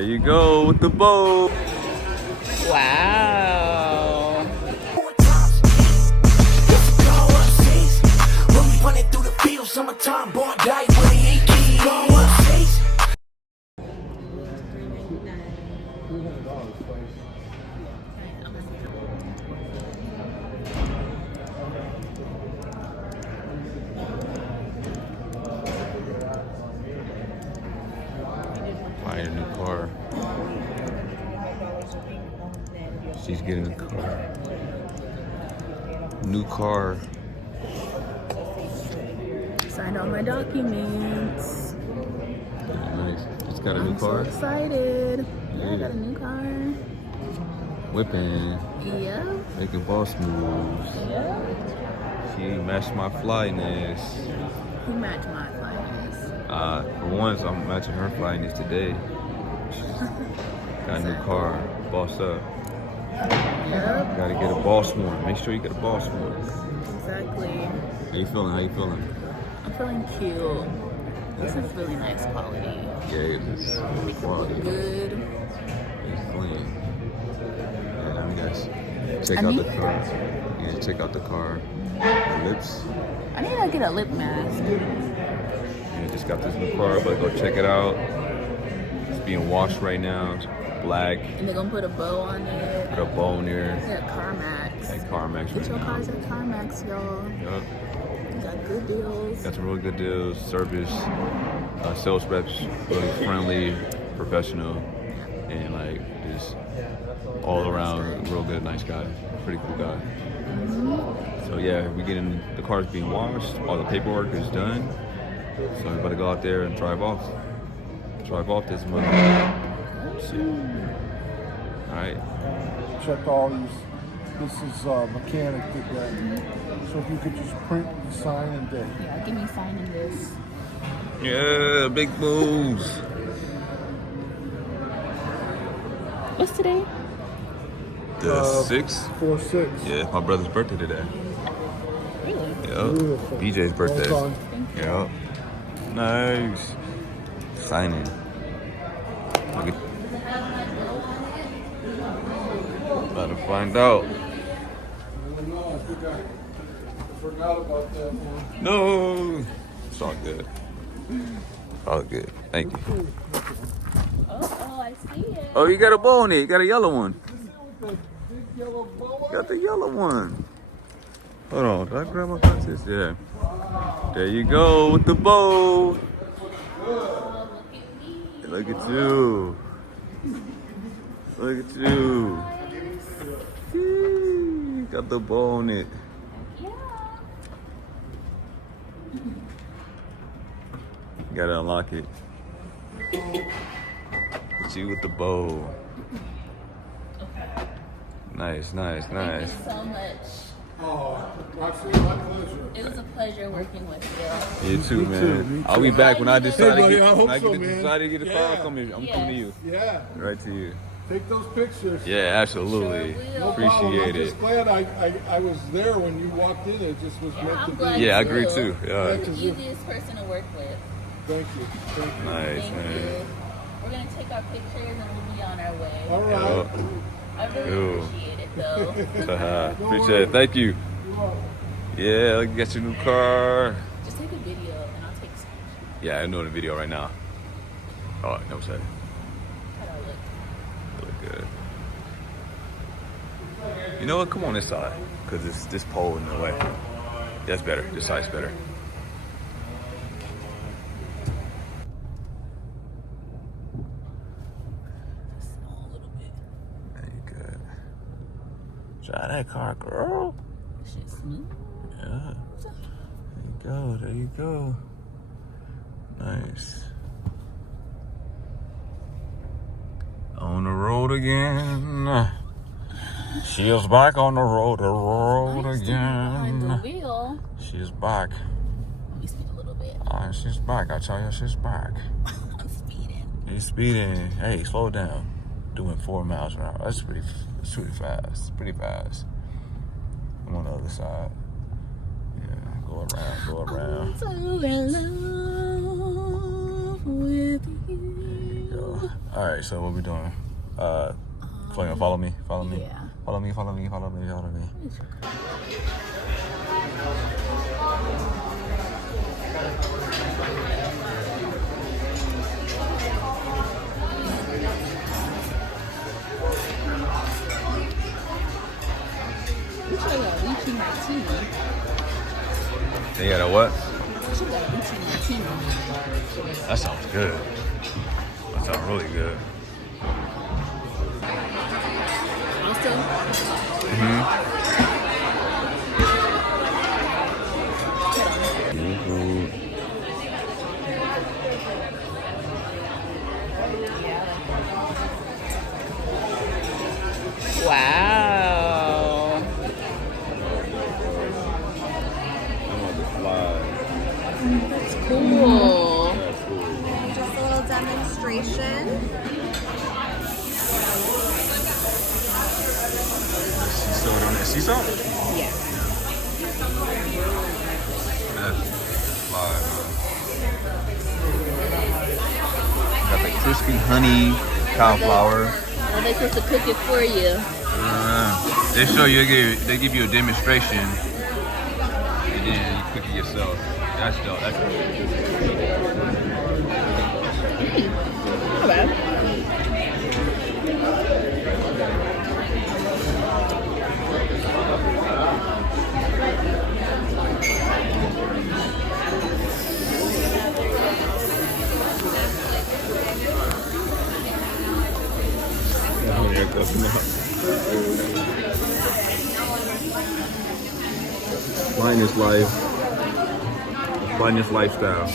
There you go with the bow. Wow. Buying a new car. She's getting a car. New car. Signed all my documents. Nice. Just got a new car. I'm so excited. Yeah, I got a new car. Whipping. Yeah. Making boss moves. Yeah. She matched my Flynezz. Who matched my Flynezz? For once, I'm matching her Flynezz today. Got a new car. Boss up. Yep. Gotta get a boss one. Make sure you get a boss one. Exactly. How you feeling? How you feeling? I'm feeling cute. This is really nice quality. Yeah, it is. Quality. Good. It's clean. Yeah, let me guys check out the car. Yeah, check out the car. The lips. I need to get a lip mask. Yeah, just got this new car, but go check it out. It's being washed right now. It's black. And they're gonna put a bow on it. Got a bow in there. It's at CarMax. At CarMax Get right your now. cars at CarMax, y'all. Yup. Got good deals. Got some really good deals. Service. Sales reps really friendly, professional, and like just all around real good, nice guy. Pretty cool guy. So yeah, we getting the car's being washed. All the paperwork is done. So we're about to go out there and drive off. Drive off this month. All right. Check all these. This is mechanic did that. So if you could just print the sign and date. Yeah, give me signing this. Yeah, big moves. What's today? The 6th. 4-6. Yeah, it's my brother's birthday today. Really? Yep. Beautiful. BJ's birthday. Well done. Yep. Nice. Signing. Look at. About to find out. I forgot about that one. No. It's all good. All good. Thank you. Oh, I see it. Oh, you got a bow on it. You got a yellow one. Big yellow boa. You got the yellow one. Hold on. Did I grab my glasses? Yeah. There you go with the bow. Look at you. Look at you. Got the bow on it. Gotta unlock it. It's you with the bow. Nice, nice, nice. Thank you so much. Oh, absolutely, my pleasure. It was a pleasure working with you. You too, man. me I'll be back when I decide Hey, buddy, to I get, hope when I so, get man. decide to get a car. Yeah. I'm coming to you. Yeah, Right to you. take those pictures. Yeah, absolutely. Sure will. No problem. Appreciate I'm it. just glad I was there when you walked in. It just was meant I'm to be. glad. Yeah, I agree too. You're Yeah. the easiest person to work with. Thank you. Thank you. Nice, Thank man. you. We're gonna take our pictures and we'll be on our way. All right. I really Yo. appreciate it though. Appreciate it. Thank you. Yeah, look, get your new car. Just take a video and I'll take a screenshot. Yeah, I'm doing a video right now. Oh, no, sorry. How do I look? Look good. You know what? Come on this side, cause it's this pole in the way. That's better. This side's better. Just a little bit. There you good. Try that car, girl. This shit's smooth. Yeah. There you go. There you go. Nice. On the road again. She is back on the road Behind the again. wheel. She's back. Let me speed a little bit. She's back. I tell you, she's back. I'm speeding. You're speeding. Hey, slow down. Doing 4 miles an hour. That's pretty fast. Pretty fast. I'm on the other side. Yeah, go around. I'm so in love with you. There you go. All right, so what we doing? Follow me. Yeah. Follow me. We should have got a lychee martini. They got a what? We should have got a lychee martini. That sounds good. That sounds really good. Also, wow. That's cool. Just a little demonstration. See some? Yeah. Got the crispy honey cauliflower. Well, they're supposed to cook it for you. They show you, they give you a demonstration, and then you cook it yourself. That's dope. That's Not bad. Flynezz life. Flynezz lifestyle.